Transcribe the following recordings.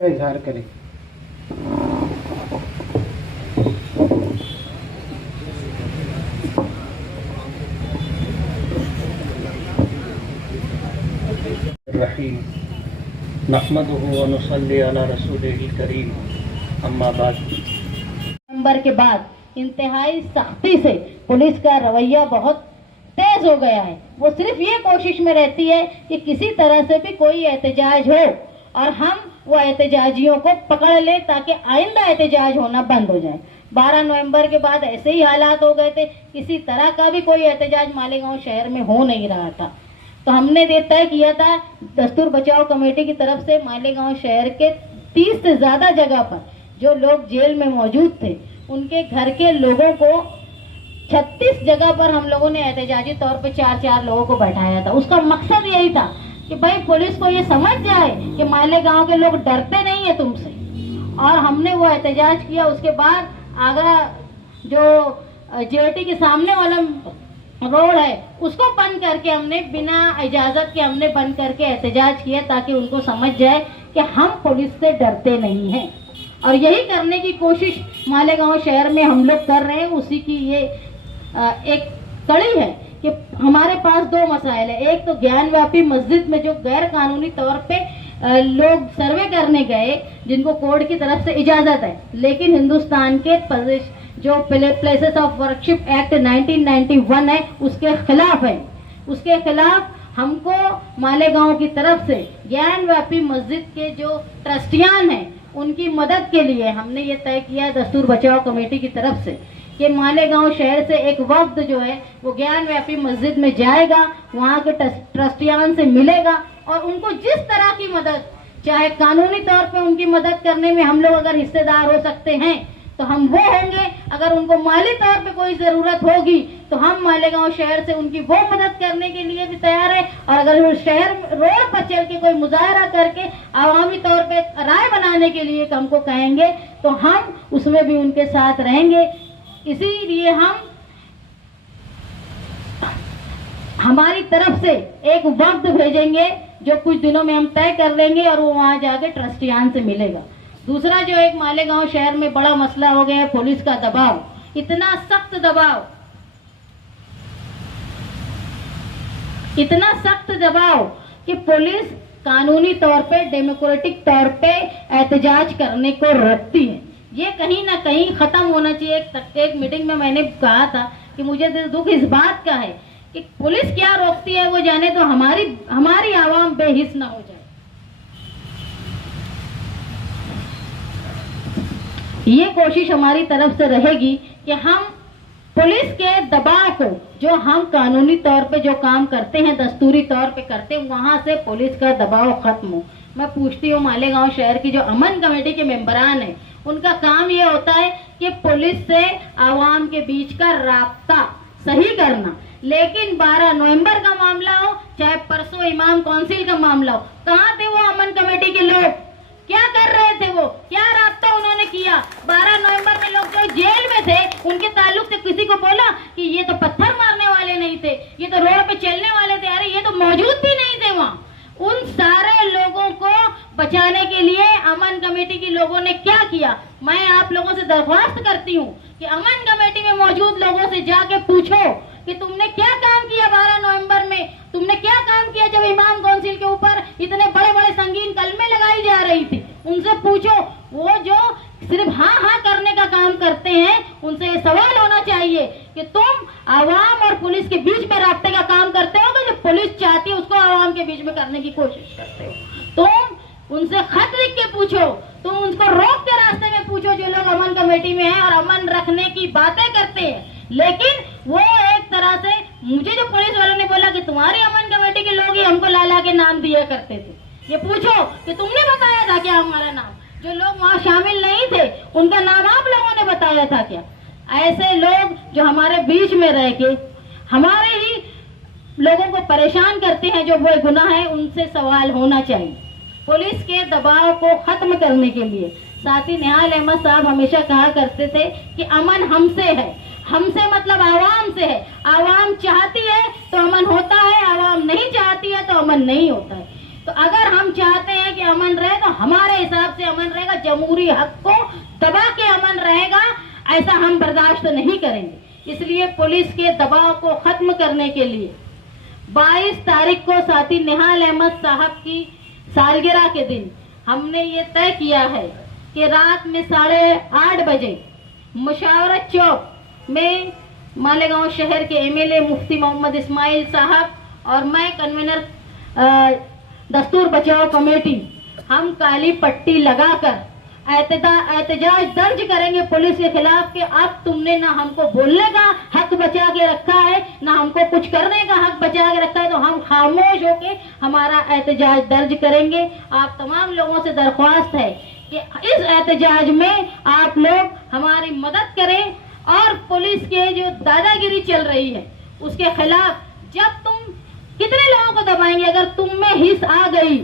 इजहार करें। रहीम नहमदुहु व नुसल्ली अला रसूलिहिल करीम अम्मा बाद। नंबर के बाद इंतहाई सख्ती से पुलिस का रवैया बहुत तेज हो गया है। वो सिर्फ ये कोशिश में रहती है कि किसी तरह से भी कोई एहतजाज हो और हम वो एहतजाजियों को पकड़ ले ताकि आइंदा एहतजाज होना बंद हो जाए। 12 नवंबर के बाद ऐसे ही हालात हो गए थे, किसी तरह का भी कोई एहतजाज मालेगांव शहर में हो नहीं रहा था। तो हमने तय किया था दस्तूर बचाओ कमेटी की तरफ से मालेगांव शहर के 30 से ज्यादा जगह पर जो लोग जेल में मौजूद थे उनके घर के लोगों को 36 जगह पर हम लोगों ने एहतजाजी तौर पे 4-4 लोगों को बैठाया था। उसका मकसद यही था कि भाई पुलिस को ये समझ जाए कि मालेगांव के लोग डरते नहीं है तुमसे। और हमने वो एहतजाज किया। उसके बाद आगरा जो जेटी के सामने वाला रोड है उसको बंद करके हमने बिना इजाजत के हमने बंद करके एहतजाज किया ताकि उनको समझ जाए कि हम पुलिस से डरते नहीं हैं। और यही करने की कोशिश मालेगांव शहर में हम लोग कर रहे हैं। उसी की ये एक कड़ी है कि हमारे पास 2 मसाइल है। एक तो ज्ञानव्यापी मस्जिद में जो गैर कानूनी तौर पे लोग सर्वे करने गए जिनको कोर्ट की तरफ से इजाजत है, लेकिन हिंदुस्तान के जो प्लेसेस ऑफ वर्शिप एक्ट 1991 है उसके खिलाफ है। उसके खिलाफ हमको मालेगांव की तरफ से ज्ञानव्यापी मस्जिद के जो ट्रस्टियान हैं उनकी मदद के लिए हमने ये तय किया है दस्तूर बचाओ कमेटी की तरफ से कि मालेगांव शहर से एक वफ्द जो है वो ज्ञानव्यापी मस्जिद में जाएगा, वहाँ के ट्रस्टियान से मिलेगा और उनको जिस तरह की मदद, चाहे कानूनी तौर पे उनकी मदद करने में हम लोग अगर हिस्सेदार हो सकते हैं तो हम वो होंगे। अगर उनको माली तौर पे कोई जरूरत होगी तो हम मालेगांव शहर से उनकी वो मदद करने के लिए भी तैयार है। और अगर वो शहर रोड पर चल के कोई मुजाहरा करके आवामी तौर पे राय बनाने के लिए हमको कहेंगे तो हम उसमें भी उनके साथ रहेंगे। इसीलिए हम हमारी तरफ से एक वक्त भेजेंगे जो कुछ दिनों में हम तय कर लेंगे और वो वहां जाके ट्रस्टियान से मिलेगा। दूसरा जो एक मालेगांव शहर में बड़ा मसला हो गया है पुलिस का दबाव, इतना सख्त दबाव कि पुलिस कानूनी तौर पे डेमोक्रेटिक तौर पे एहतजाज करने को रोकती है। ये कहीं ना कहीं खत्म होना चाहिए। एक मीटिंग में मैंने कहा था कि मुझे दुख इस बात का है कि पुलिस क्या रोकती है वो जाने तो हमारी आवाम बेहिस ना हो जाए। ये कोशिश हमारी तरफ से रहेगी कि हम पुलिस के दबाव को, जो हम कानूनी तौर पे जो काम करते हैं दस्तूरी तौर पे करते हैं, वहां से पुलिस का दबाव खत्म हो। मैं पूछती हूँ मालेगांव शहर की जो अमन कमेटी के मेंबरान हैं उनका काम ये होता है कि पुलिस से आवाम के बीच का राब्ता सही करना। लेकिन 12 नवंबर का मामला हो चाहे परसों इमाम काउंसिल का मामला हो, कहाँ थे वो अमन कमेटी के लोग? क्या कर रहे थे वो? क्या राब्ता उन्होंने किया? 12 नवंबर में लोग जो जेल में थे उनके ताल्लुक से किसी को बोला कि ये तो पत्थर मारने वाले नहीं थे, ये तो रोड पे चलने वाले थे? अरे ये तो मौजूद भी नहीं थे वहाँ। उन सारे लोगों को बचाने के लिए अमन कमेटी के लोगों ने क्या किया? मैं आप लोगों से दरख्वास्त करती हूँ कि अमन कमेटी में मौजूद लोगों से जाके पूछो कि तुमने क्या काम किया 12 नवंबर में, तुमने क्या काम किया जब इमाम काउंसिल के ऊपर इतने बड़े बड़े संगीन कलमे लगाई जा रही थी। उनसे पूछो, वो जो सिर्फ हाँ करने का काम करते हैं उनसे ये सवाल होना चाहिए कि तुम आवाम और पुलिस के बीच में रास्ते का काम करते हो तो जो पुलिस चाहती है उसको आवाम के बीच में करने की कोशिश करते हो। तुम उनसे खत लिख के पूछो, तुम उनको रोक के रास्ते में पूछो जो लोग अमन कमेटी में हैं और अमन रखने की बातें करते हैं। लेकिन वो एक तरह से मुझे जो पुलिस वालों ने बोला कि तुम्हारी अमन कमेटी के लोग ही हमको ला के नाम दिया करते थे। ये पूछो कि तुमने बताया था क्या हमारा नाम? जो लोग वहाँ शामिल नहीं थे उनका नाम आप लोगों ने बताया था क्या? ऐसे लोग जो हमारे बीच में रह के हमारे ही लोगों को परेशान करते हैं, जो वो गुनाह है, उनसे सवाल होना चाहिए। पुलिस के दबाव को खत्म करने के लिए साथी निहाल अहमद साहब हमेशा कहा करते थे कि अमन हमसे है। हमसे मतलब आवाम से है। आवाम चाहती है तो अमन होता है, आवाम नहीं चाहती है तो अमन नहीं होता है। तो तो अगर हम चाहते हैं कि अमन रहे तो हमारे हिसाब से अमन रहेगा, जमहूरी हक को दबा के अमन रहेगा, ऐसा हम बर्दाश्त नहीं करेंगे। इसलिए पुलिस के दबाव को खत्म करने के लिए 22 तारीख को साथी निहाल अहमद साहब की सालगिरह के दिन हमने ये तय किया है कि रात में 8:30 बजे मुशावरत चौक में मालेगांव शहर के एमएलए मुफ्ती मोहम्मद इस्माइल साहब और मैं कन्वीनर दस्तूर बचाओ कमेटी, हम काली पट्टी लगाकर एहतजाज दर्ज करेंगे पुलिस के खिलाफ कि अब तुमने ना हमको बोलने का हक बचा के रखा है, ना हमको कुछ करने का हक बचा के रखा है, तो हम खामोश होके हमारा एहतजाज दर्ज करेंगे। आप तमाम लोगों से दरख्वास्त है कि इस एहतजाज में आप लोग हमारी मदद करें और पुलिस के जो दादागिरी चल रही है उसके खिलाफ, जब तुम कितने लोगों को दबाएंगे, अगर तुम में हिस्स आ गई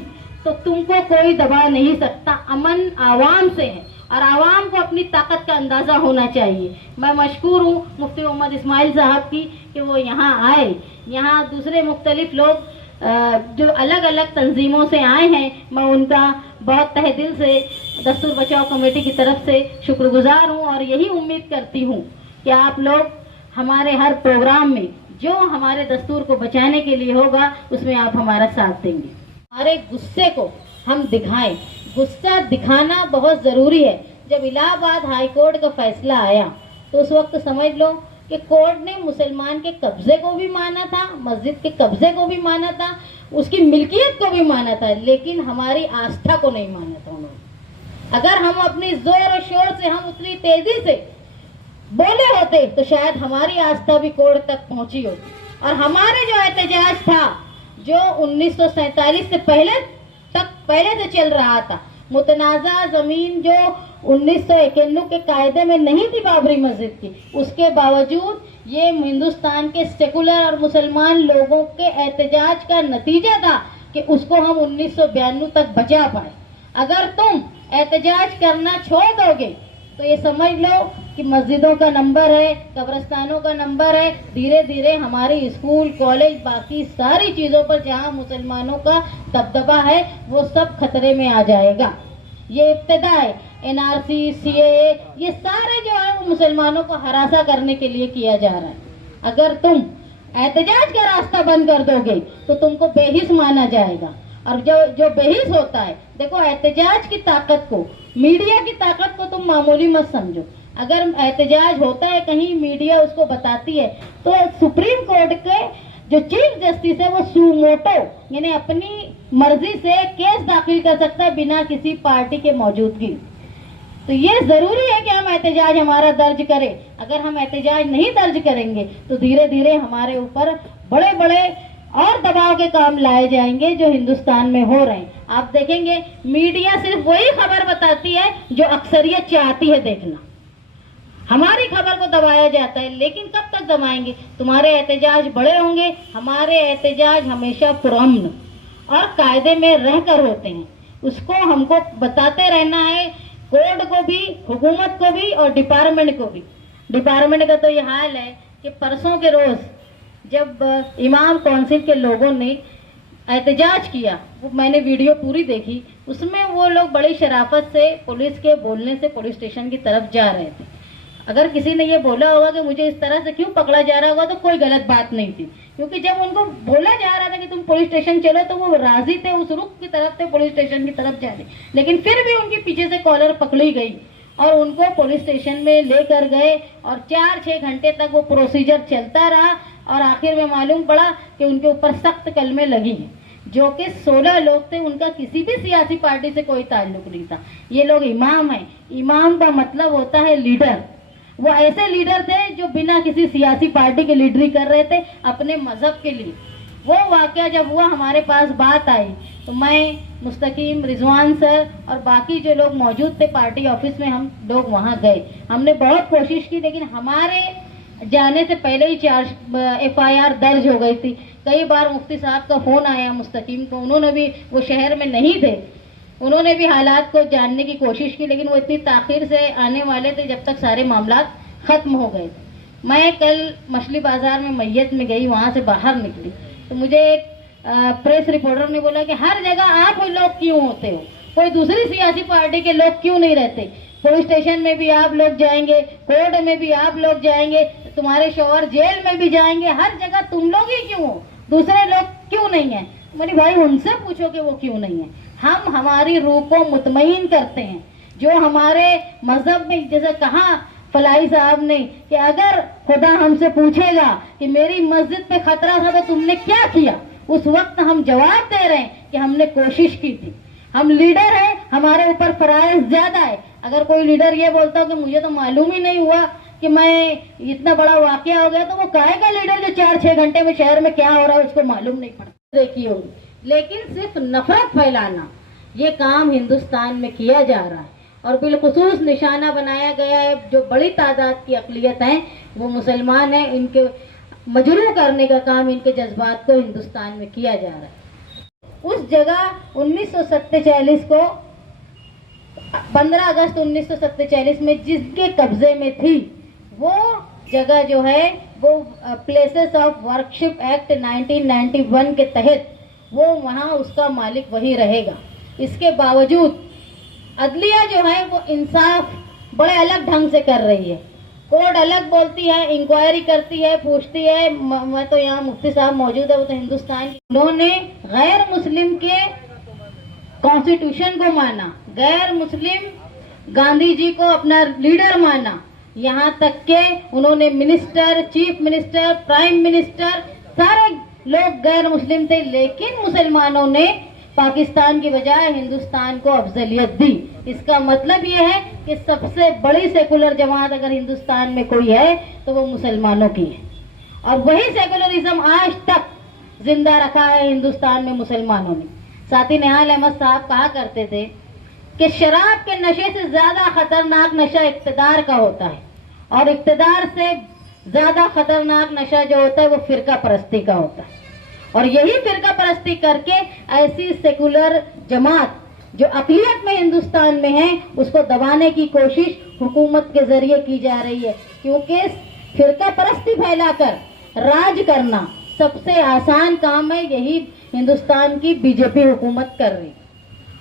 तो तुमको कोई दबा नहीं सकता। अमन आवाम से है और आवाम को अपनी ताकत का अंदाजा होना चाहिए। मैं मशकूर हूँ मुफ्ती मोहम्मद इस्माइल साहब की कि वो यहाँ आए। यहाँ दूसरे मुख्तलिफ लोग जो अलग अलग तंजीमों से आए हैं, मैं उनका बहुत तहे दिल से दस्तूर बचाओ कमेटी की तरफ से शुक्रगुजार हूँ और यही उम्मीद करती हूँ कि आप लोग हमारे हर प्रोग्राम में जो हमारे दस्तूर को बचाने के लिए होगा उसमें आप हमारा साथ देंगे। हमारे गुस्से को हम दिखाएं, गुस्सा दिखाना बहुत ज़रूरी है। जब इलाहाबाद हाई कोर्ट का फैसला आया तो उस वक्त समझ लो कि कोर्ट ने मुसलमान के कब्जे को भी माना था, मस्जिद के कब्जे को भी माना था, उसकी मिल्कियत को भी माना था, लेकिन हमारी आस्था को नहीं माना था उन्होंने। अगर हम अपनी जोर और शोर से हम उतनी तेजी से बोले होते तो शायद हमारी आस्था भी कोर्ट तक पहुंची होती। और हमारे जो एहतजाज था जो 1947 से पहले से चल रहा था, मुतनाज़ा ज़मीन जो 1991 के कायदे में नहीं थी बाबरी मस्जिद की, उसके बावजूद ये हिंदुस्तान के सेकुलर और मुसलमान लोगों के एहतजाज का नतीजा था कि उसको हम 1992 तक बचा पाए। अगर तुम एहतजाज करना छोड़ दोगे तो ये समझ लो कि मस्जिदों का नंबर है, कब्रस्तानों का नंबर है, धीरे धीरे हमारी स्कूल कॉलेज बाकी सारी चीज़ों पर जहाँ मुसलमानों का दबदबा है वो सब खतरे में आ जाएगा। ये इब्तिदा है, NRC, CAA, ये सारे जो है वो मुसलमानों को हरासा करने के लिए किया जा रहा है। अगर तुम एहतजाज का रास्ता बंद कर दोगे तो तुमको बेहिस माना जाएगा। और जो बेहिस होता है, देखो एहतजाज की ताकत को, मीडिया की ताकत को तुम मामूली मत समझो। अगर एहतजाज होता है कहीं, मीडिया उसको बताती है, तो सुप्रीम कोर्ट के जो चीफ जस्टिस है वो सुमोटो यानी अपनी मर्जी से केस दाखिल कर सकता है बिना किसी पार्टी के मौजूदगी। तो ये जरूरी है कि हम एहतजाज हमारा दर्ज करें। अगर हम एहतजाज नहीं दर्ज करेंगे तो धीरे धीरे हमारे ऊपर बड़े बड़े और दबाव के काम लाए जाएंगे जो हिंदुस्तान में हो रहे हैं। आप देखेंगे मीडिया सिर्फ वही खबर बताती है जो अक्सरियत चाहती है देखना। हमारी खबर को दबाया जाता है, लेकिन कब तक दबाएंगे? तुम्हारे एहतजाज बड़े होंगे, हमारे एहतजाज हमेशा पुरअमन और कायदे में रहकर होते हैं। उसको हमको बताते रहना है, कोर्ट को भी, हुकूमत को भी और डिपार्टमेंट को भी। डिपार्टमेंट का तो ये हाल है कि परसों के रोज़ जब इमाम काउंसिल के लोगों ने एहतजाज किया, वो मैंने वीडियो पूरी देखी, उसमें वो लोग बड़ी शराफत से पुलिस के बोलने से पुलिस स्टेशन की तरफ जा रहे थे। अगर किसी ने ये बोला होगा कि मुझे इस तरह से क्यों पकड़ा जा रहा होगा तो कोई गलत बात नहीं थी, क्योंकि जब उनको बोला जा रहा था कि तुम पुलिस स्टेशन चलो तो वो राजी थे, उस रुख की तरफ थे पुलिस स्टेशन की तरफ जाने। लेकिन फिर भी उनके पीछे से कॉलर पकड़ी गई और उनको पुलिस स्टेशन में लेकर गए और 4-6 घंटे तक वो प्रोसीजर चलता रहा और आखिर में मालूम पड़ा कि उनके ऊपर सख्त कलमे लगी हैं, जो कि 16 लोग थे, उनका किसी भी सियासी पार्टी से कोई ताल्लुक नहीं था। ये लोग इमाम हैं। इमाम का मतलब होता है लीडर। वो ऐसे लीडर थे जो बिना किसी सियासी पार्टी के लीडरी कर रहे थे अपने मजहब के लिए। वो वाकया जब हुआ, हमारे पास बात आई तो मैं, मुस्तकीम, रिजवान सर और बाकी जो लोग मौजूद थे पार्टी ऑफिस में, हम लोग वहाँ गए। हमने बहुत कोशिश की, लेकिन हमारे जाने से पहले ही 4 FIR दर्ज हो गई थी। कई बार मुफ्ती साहब का फ़ोन आया मुस्तकीम को, उन्होंने भी, वो शहर में नहीं थे, उन्होंने भी हालात को जानने की कोशिश की, लेकिन वो इतनी ताख़ीर से आने वाले थे जब तक सारे मामलात ख़त्म हो गए थे। मैं कल मछली बाज़ार में मैयत में गई, वहाँ से बाहर निकली तो मुझे एक प्रेस रिपोर्टर ने बोला कि हर जगह आप लोग क्यों होते हो, कोई दूसरी सियासी पार्टी के लोग क्यों नहीं रहते? पुलिस स्टेशन में भी आप लोग जाएंगे, कोर्ट में भी आप लोग जाएंगे, तुम्हारे शौहर जेल में भी जाएंगे, हर जगह तुम लोग ही क्यों हो, दूसरे लोग क्यों नहीं है? मेरे भाई उनसे पूछो कि वो क्यों नहीं है। हम हमारी रूह को मुतमईन करते हैं। जो हमारे मजहब में जैसे कहा फलाई साहब ने कि अगर खुदा हमसे पूछेगा कि मेरी मस्जिद पे खतरा था तो तुमने क्या किया, उस वक्त हम जवाब दे रहे हैं कि हमने कोशिश की थी। हम लीडर हैं, हमारे ऊपर फराइज ज्यादा है। अगर कोई लीडर ये बोलता हो कि मुझे तो मालूम ही नहीं हुआ कि मैं इतना बड़ा वाकया हो गया, तो वो काहे का लीडर जो 4-6 घंटे में शहर में क्या हो रहा है उसको मालूम नहीं पड़ता। देखी होगी। लेकिन सिर्फ नफरत फैलाना ये काम हिंदुस्तान में किया जा रहा है और बिलखुसूस निशाना बनाया गया है। जो बड़ी तादाद की अक़लियत है वो मुसलमान है, इनके मजरूह करने का काम, इनके जज्बात को हिंदुस्तान में किया जा रहा है। उस जगह 1947 को 15 अगस्त 1947 में जिसके कब्जे में थी वो जगह जो है वो प्लेसेस ऑफ वर्शिप एक्ट 1991 के तहत वो वहाँ उसका मालिक वही रहेगा। इसके बावजूद अदलिया जो है वो इंसाफ बड़े अलग ढंग से कर रही है। कोर्ट अलग बोलती है, इंक्वायरी करती है, पूछती है। मैं तो यहाँ मुफ्ती साहब मौजूद है, वो तो हिंदुस्तान की, उन्होंने गैर मुस्लिम के कॉन्स्टिट्यूशन को माना, गैर मुस्लिम गांधी जी को अपना लीडर माना, यहाँ तक के उन्होंने minister, chief minister, prime minister सारे लोग गैर मुस्लिम थे। लेकिन मुसलमानों ने पाकिस्तान की बजाय हिंदुस्तान को अफजलियत दी। इसका मतलब यह है कि सबसे बड़ी सेकुलर जमात अगर हिंदुस्तान में कोई है तो वो मुसलमानों की है और वही सेकुलरिज्म आज तक जिंदा रखा है हिंदुस्तान में मुसलमानों ने। साथी निहाल अहमद साहब कहा करते थे कि शराब के नशे से ज्यादा खतरनाक नशा इक्तदार का होता है और इक्तदार से ज्यादा खतरनाक नशा जो होता है वो फिरका परस्ती का होता है। और यही फिरका परस्ती करके ऐसी सेकुलर जमात जो अक़लियत में हिंदुस्तान में है उसको दबाने की कोशिश हुकूमत के जरिए की जा रही है, क्योंकि फिरका परस्ती फैलाकर राज करना सबसे आसान काम है। यही हिंदुस्तान की बीजेपी हुकूमत कर रही।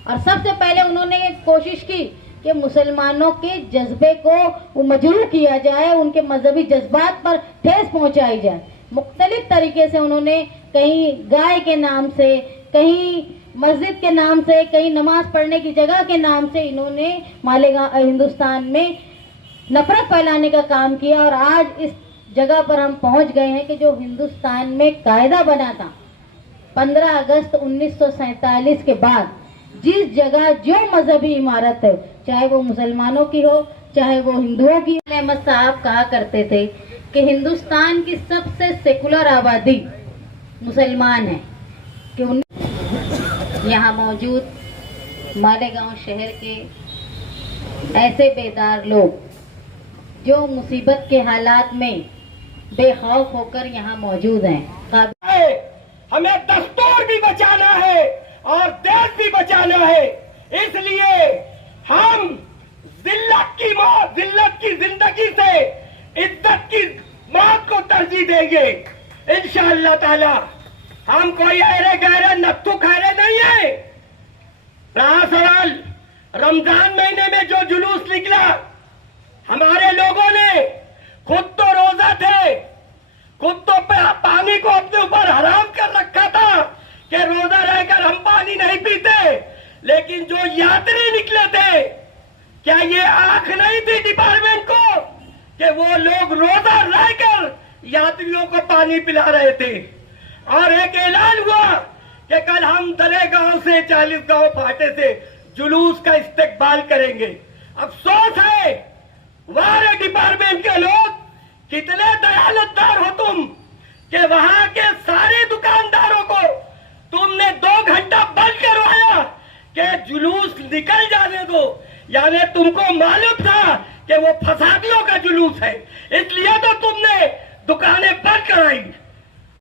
और सबसे पहले उन्होंने ये कोशिश की कि मुसलमानों के जज्बे को मजरूह किया जाए, उनके मजहबी जज्बात पर ठेस पहुंचाई जाए। मुख्तलिफ तरीके से उन्होंने कहीं गाय के नाम से, कहीं मस्जिद के नाम से, कहीं नमाज पढ़ने की जगह के नाम से इन्होंने मालेगांव हिंदुस्तान में नफरत फैलाने का काम किया। और आज इस जगह पर हम पहुंच गए हैं कि जो हिंदुस्तान में कायदा बना था 15 अगस्त 1947 के बाद, जिस जगह जो मजहबी इमारत है, चाहे वो मुसलमानों की हो चाहे वो हिंदुओं की। अहमद साहब कहा करते थे कि हिंदुस्तान की सबसे सेकुलर आबादी मुसलमान है, कि यहाँ मौजूद मालेगांव शहर के ऐसे बेदार लोग जो मुसीबत के हालात में बेखौफ होकर यहाँ मौजूद हैं। हमें दस्तूर भी बचाना है और देश भी बचाना है, इसलिए हम जिल्लत की मौत, जिल्लत की जिंदगी से इज्जत की मौत को तरजीह देंगे इंशाअल्लाह ताला। हम कोई अरे गहरे नत्थु खैरे नहीं है। रहा सवाल रमजान महीने में जो जुलूस निकला, हमारे लोगों ने खुद तो रोजा थे, खुद तो पानी को अपने ऊपर हराम कर रखा था कि रोजा रहकर हम पानी नहीं पीते, लेकिन जो यात्री निकले थे, क्या ये आंख नहीं थी डिपार्टमेंट को कि वो लोग रोजा रहकर यात्रियों को पानी पिला रहे थे। और एक ऐलान हुआ कि कल हम दले गांव से 40 गांव फाटे से जुलूस का इस्तेकबाल करेंगे। अफसोस है वारे डिपार्टमेंट के लोग, कितने दयालतदार हो तुम कि वहां के सारे दुकानदारों को तुमने 2 घंटा बंद करवाया कि जुलूस निकल जाने दो। यानी तुमको मालूम था कि वो फसादियों का जुलूस है, इसलिए तो तुमने दुकानें बंद कराई।